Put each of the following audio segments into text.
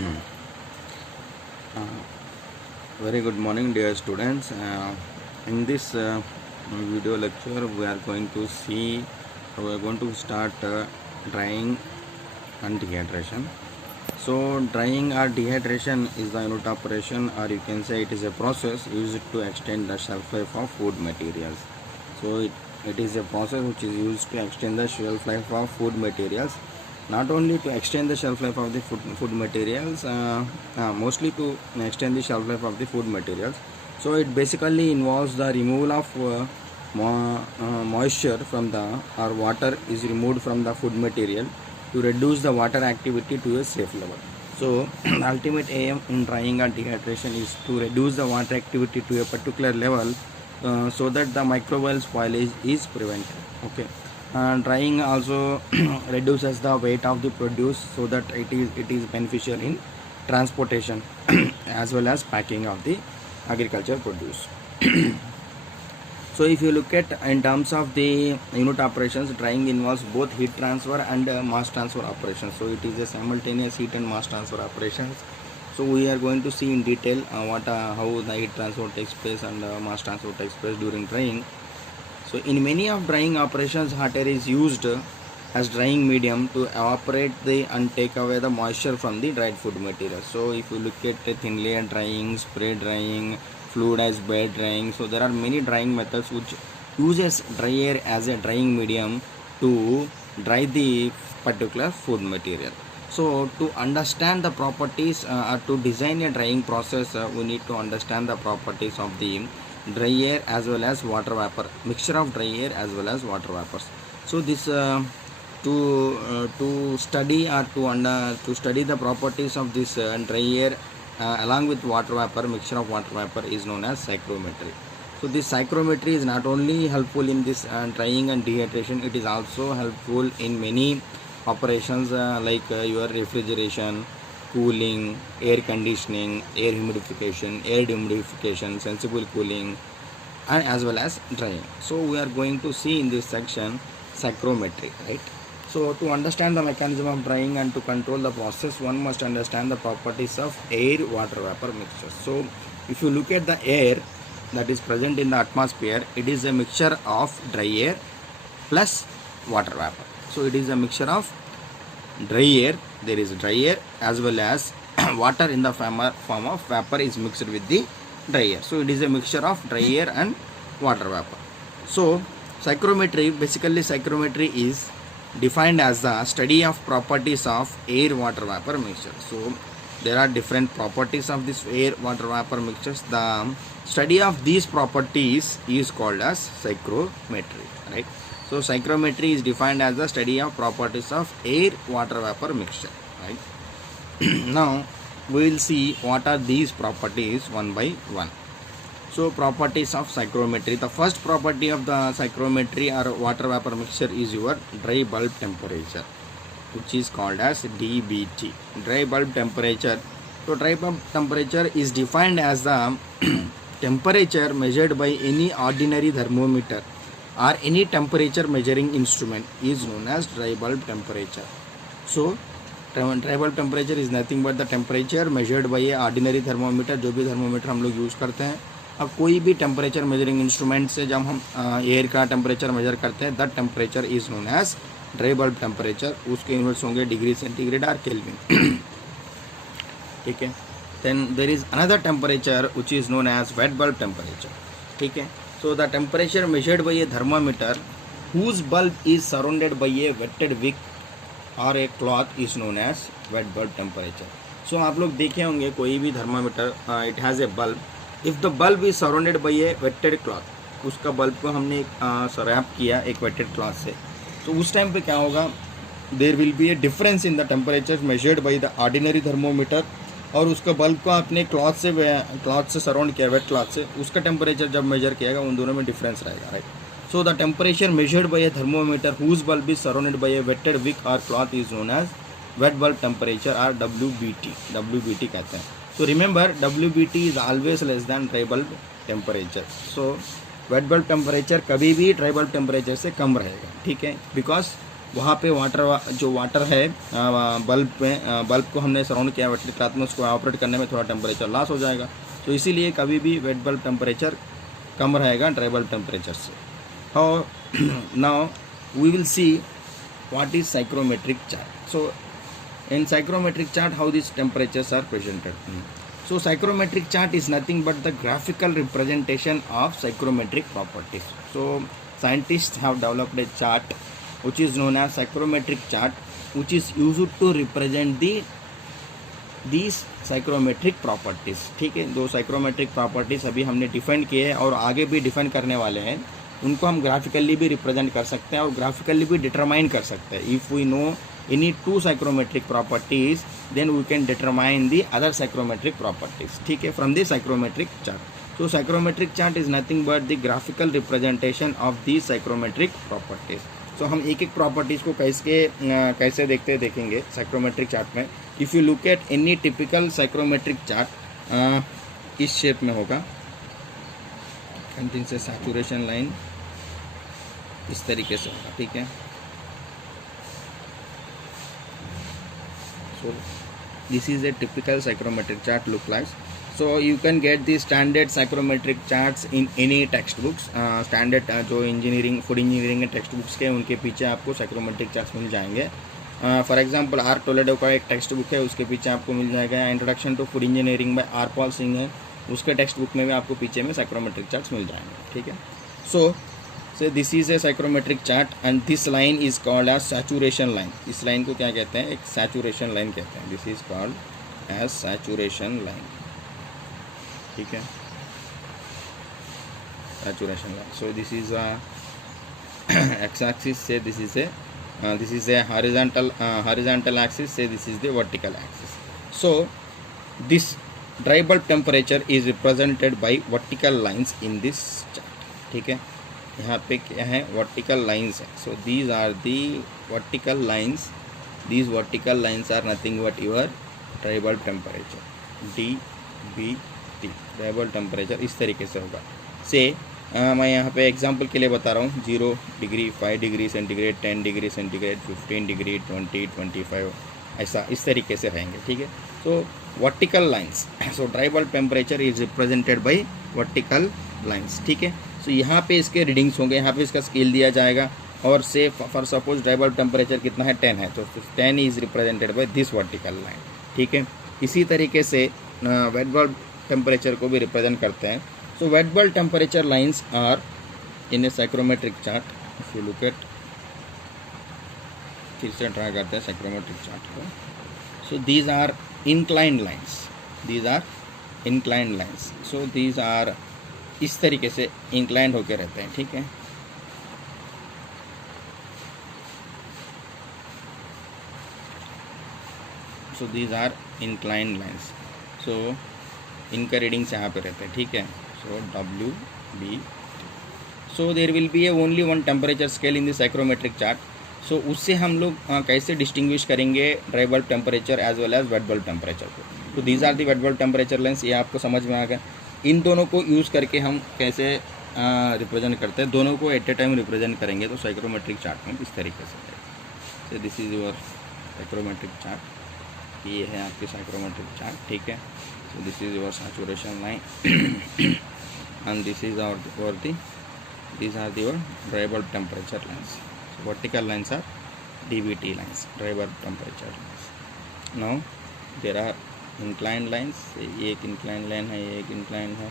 Uh, Very good morning, dear students. In this video lecture, we are going to start drying and dehydration. So, drying or dehydration is the unit operation, or you can say it is a process used to extend the shelf life of food materials. So, it is a process which is used to extend the shelf life of food materials. Not only to extend the shelf life of the food materials, mostly to extend the shelf life of the food materials. So it basically involves the removal of moisture from the or water is removed from the food material to reduce the water activity to a safe level. So ultimate aim in drying and dehydration is to reduce the water activity to a particular level so that the microbial spoilage is prevented. Okay. Drying also reduces the weight of the produce so that it is beneficial in transportation as well as packing of the agriculture produce. So if you look at in terms of the unit operations, drying involves both heat transfer and mass transfer operations. So it is a simultaneous heat and mass transfer operations. So we are going to see in detail how the heat transfer takes place and mass transfer takes place during drying. So in many of drying operations, hot air is used as drying medium to evaporate and take away the moisture from the dried food material. So if you look at thin layer drying, spray drying, fluidized bed drying, so there are many drying methods which uses dry air as a drying medium to dry the particular food material. So to understand the properties or to design a drying process, we need to understand the properties of the dry air as well as water vapor, mixture of dry air as well as water vapors. So this to study or to study the properties of this dry air along with water vapor, mixture of water vapor is known as psychrometry. So this psychrometry is not only helpful in this drying and dehydration, it is also helpful in many operations like your refrigeration, cooling, air conditioning, air dehumidification, sensible cooling, and as well as drying. So we are going to see in this section psychrometry, right? So to understand the mechanism of drying and to control the process, one must understand the properties of air water vapor mixture. So if you look at the air that is present in the atmosphere, it is a mixture of dry air plus water vapor. So it is a mixture of dry air, there is dry air as well as water in the form of vapor is mixed with the dry air. So it is a mixture of dry air and water vapor. So psychrometry is defined as the study of properties of air water vapor mixture. So there are different properties of this air water vapor mixtures. The study of these properties is called as psychrometry, right? So psychrometry is defined as the study of properties of air water vapor mixture, right? Now we will see what are these properties one by one. So properties of psychrometry. The first property of the psychrometry or water vapor mixture is your dry bulb temperature, which is called as DBT, dry bulb temperature. So dry bulb temperature is defined as the temperature measured by any ordinary thermometer or any temperature measuring instrument is known as dry bulb temperature. So dry bulb temperature is nothing but the temperature measured by a ordinary thermometer. जो भी thermometer हम लोग यूज़ करते हैं, अब कोई भी temperature measuring instrument से जब हम air का temperature measure करते हैं, that temperature is known as dry bulb temperature. उसके units होंगे degree centigrade और Kelvin. ठीक है. Then there is another temperature which is known as wet bulb temperature. ठीक है. So the temperature measured by a thermometer whose bulb is surrounded by a wetted wick or a cloth is known as wet bulb temperature. So आप लोग देखे होंगे कोई भी thermometer, it has a bulb. If the bulb is surrounded by a wetted cloth, उसका bulb को हमने surround किया एक wetted cloth से, तो उस टाइम पे क्या होगा, there will be a difference in the temperature measured by the ordinary thermometer और उसका बल्ब को अपने क्लॉथ से सराउंड किया, वेट क्लॉथ से, उसका टेम्परेचर जब मेजर किएगा उन दोनों में डिफरेंस रहेगा, right? So the temperature measured by a thermometer whose bulb is surrounded by a wetted wick और cloth is known as wet bulb temperature और WBT कहते हैं. So remember WBT is always less than dry bulb temperature. So wet bulb temperature कभी भी dry bulb temperature से कम रहेगा, ठीक है, बिकॉज वहाँ पे जो वाटर है बल्ब में, बल्ब को हमने सराउंड किया वेट क्लॉथ में, उसको ऑपरेट करने में थोड़ा टेम्परेचर लॉस हो जाएगा। तो इसीलिए कभी भी वेट बल्ब टेम्परेचर कम रहेगा ड्राई बल्ब टेम्परेचर से। और now we will see what is psychrometric chart. So in psychrometric chart how these temperatures are presented. So psychrometric chart is nothing but the graphical representation of psychrometric properties. So scientists have developed a chart which is known as psychrometric chart, which is used to represent these psychrometric properties. ठीक है, दो psychrometric properties अभी हमने डिफाइन किए हैं और आगे भी डिफाइन करने वाले हैं। उनको हम ग्राफिकली भी रिप्रेजेंट कर सकते हैं और ग्राफिकली भी डिटरमाइन कर सकते हैं। If we know any two psychrometric properties then we can determine the other psychrometric properties, ठीक है, फ्रॉम द साइक्रोमेट्रिक चार्ट। तो psychrometric chart is nothing but the graphical representation of the psychrometric properties. So हम एक एक properties को कैसे देखेंगे psychrometric chart में। If you look at any typical psychrometric chart इस शेप में होगा, से सैचुरेशन लाइन इस तरीके से होगा, ठीक है। So this is A typical psychrometric chart look like. So you can get the standard psychrometric charts in any text books. Standard जो इंजीनियरिंग फूड इंजीनियरिंग के टेक्स्ट बुक्स के उनके पीछे आपको साइक्रोमेट्रिक चार्ट्स मिल जाएंगे। फॉर एग्जांपल आर टोलेडो का एक text book है, उसके पीछे आपको मिल जाएगा introduction to food engineering by R Paul Singh है, उसके टेक्स्ट बुक में भी आपको पीछे में साइक्रोमेट्रिक चार्ट्स मिल जाएंगे, ठीक है। So this is a psychrometric chart and this line is called as saturation line. इस लाइन को क्या कहते हैं, एक सैचुरेशन लाइन कहते हैं। This is called as saturation line, ठीक है, saturation line. So this is X axis से this is a horizontal axis से this is the vertical axis. So this dry bulb temperature is represented by vertical lines in this chart, ठीक है। यहाँ पे क्या है, वर्टिकल लाइन्स है। So these are the vertical lines, these vertical lines are nothing but your dry bulb temperature, DBT dry bulb temperature इस तरीके से होगा। से मैं यहाँ पे एग्जांपल के लिए बता रहा हूँ, 0 डिग्री, 5 डिग्री सेंटीग्रेड, 10 डिग्री सेंटीग्रेड, 15 डिग्री, 20, 25 ऐसा इस तरीके से रहेंगे, ठीक है। सो vertical lines, so dry bulb temperature is represented by vertical lines, ठीक है। सो यहाँ पे इसके रीडिंग्स होंगे, यहाँ पे इसका स्केल दिया जाएगा और से for suppose dry bulb temperature कितना है, 10 है, तो 10 is represented by this vertical line, ठीक है। इसी तरीके से वेट बल्ब टेम्परेचर को भी रिप्रेजेंट करते हैं। So wet bulb temperature lines are in a psychrometric chart. If you look at, फिर से ट्राई करते हैं साइक्रोमेट्रिक चार्ट को। So these are inclined lines, these are inclined lines, so these are इस तरीके से inclined होके रहते हैं, ठीक है। so these are inclined lines, so इनका रीडिंग्स यहाँ पे रहते हैं, ठीक है। so WB, so there will be a only one temperature scale in the psychrometric chart। सो उससे हम लोग कैसे डिस्टिंग्विश करेंगे dry bulb temperature as well as wet bulb temperature को। तो these are the wet bulb temperature lines, ये आपको समझ में आ गया। इन दोनों को यूज़ करके हम कैसे रिप्रेजेंट करते हैं, दोनों को एट ए टाइम रिप्रेजेंट करेंगे तो साइक्रोमेट्रिक चार्ट में इस तरीके से। This is your psychrometric chart, ये है आपकी साइक्रोमेट्रिक चार्ट, ठीक है। So this is your saturation line and this is these are your dry bulb temperature lines. So vertical lines are DBT lines, dry bulb temperature lines. Now there are inclined lines, ये एक inclined line है, ये एक inclined है,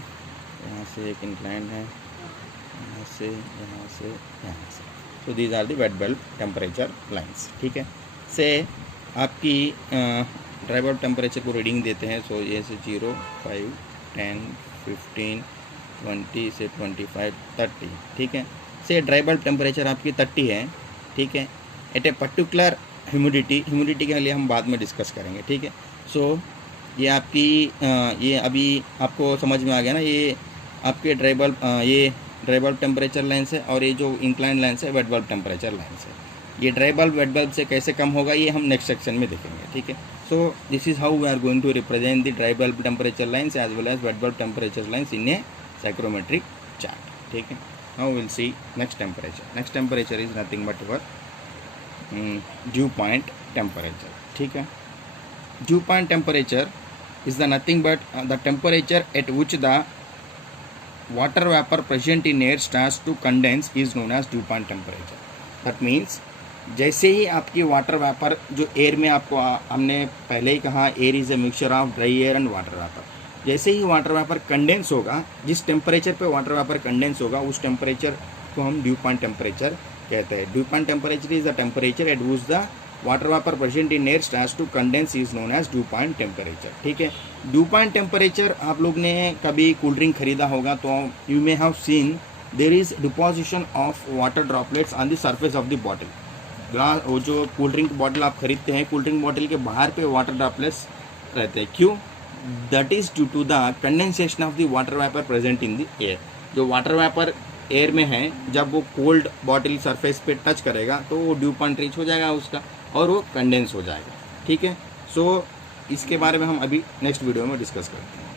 यहाँ से एक inclined है, यहाँ से, यहाँ से, यहाँ से। So these are the wet bulb temperature lines, ठीक है। से आपकी ड्राई बल्ब टेम्परेचर को रीडिंग देते हैं। सो ये से 0, 5, 10, 15, 20 से 25, 30, ठीक है। से ड्राई बल्ब टेम्परेचर आपकी 30 है, ठीक है। एट ए पर्टिकुलर ह्यूमिडिटी के लिए हम बाद में डिस्कस करेंगे, ठीक है। सो ये आपकी ये अभी आपको समझ में आ गया ना, ये आपके ड्राई बल्ब टेम्परेचर लाइन्स है और ये जो इंक्लाइन लाइन्स है वेट बल्ब टेम्परेचर लाइन्स है। ये ड्राई बल्ब वेट बल्ब से कैसे कम होगा ये हम नेक्स्ट सेक्शन में देखेंगे, ठीक है। So this is how we are going to represent the dry bulb temperature lines as well as wet bulb temperature lines in a psychrometric chart, ठीक है। Now will see next temperature. Next temperature is nothing but dew point temperature. ठीक है. Dew point temperature is the nothing but the temperature at which the water vapor present in air starts to condense is known as dew point temperature. That means जैसे ही आपकी water vapour जो एयर में आपको हमने पहले ही कहा air is a mixture of dry air and water vapour. जैसे ही water vapour condense होगा, जिस टेम्परेचर पे वाटर वेपर कंडेंस होगा उस टेम्परेचर को हम ड्यू पॉइंट टेम्परेचर कहते हैं. Dew point temperature is the temperature at which the water vapour present in air starts to condense is known as dew point temperature. ठीक है. ड्यू पॉइंट टेम्परेचर आप लोग ने कभी कोल्ड ड्रिंक खरीदा होगा तो you may have seen there is deposition of water droplets on the surface of the bottle. Glass वो जो कोल्ड ड्रिंक बॉटल आप खरीदते हैं, कोल्ड ड्रिंक बॉटल के बाहर पे वाटर ड्रॉपलेट्स रहते हैं. क्यों? That is due to the condensation of the water vapour present in the air. जो वाटर वेपर एयर में है, जब वो कोल्ड बॉटल सरफेस पे टच करेगा तो वो ड्यू पॉइंट रीच हो जाएगा उसका और वो कंडेंस हो जाएगा. ठीक है. सो इसके बारे में हम अभी नेक्स्ट वीडियो में डिस्कस करते हैं.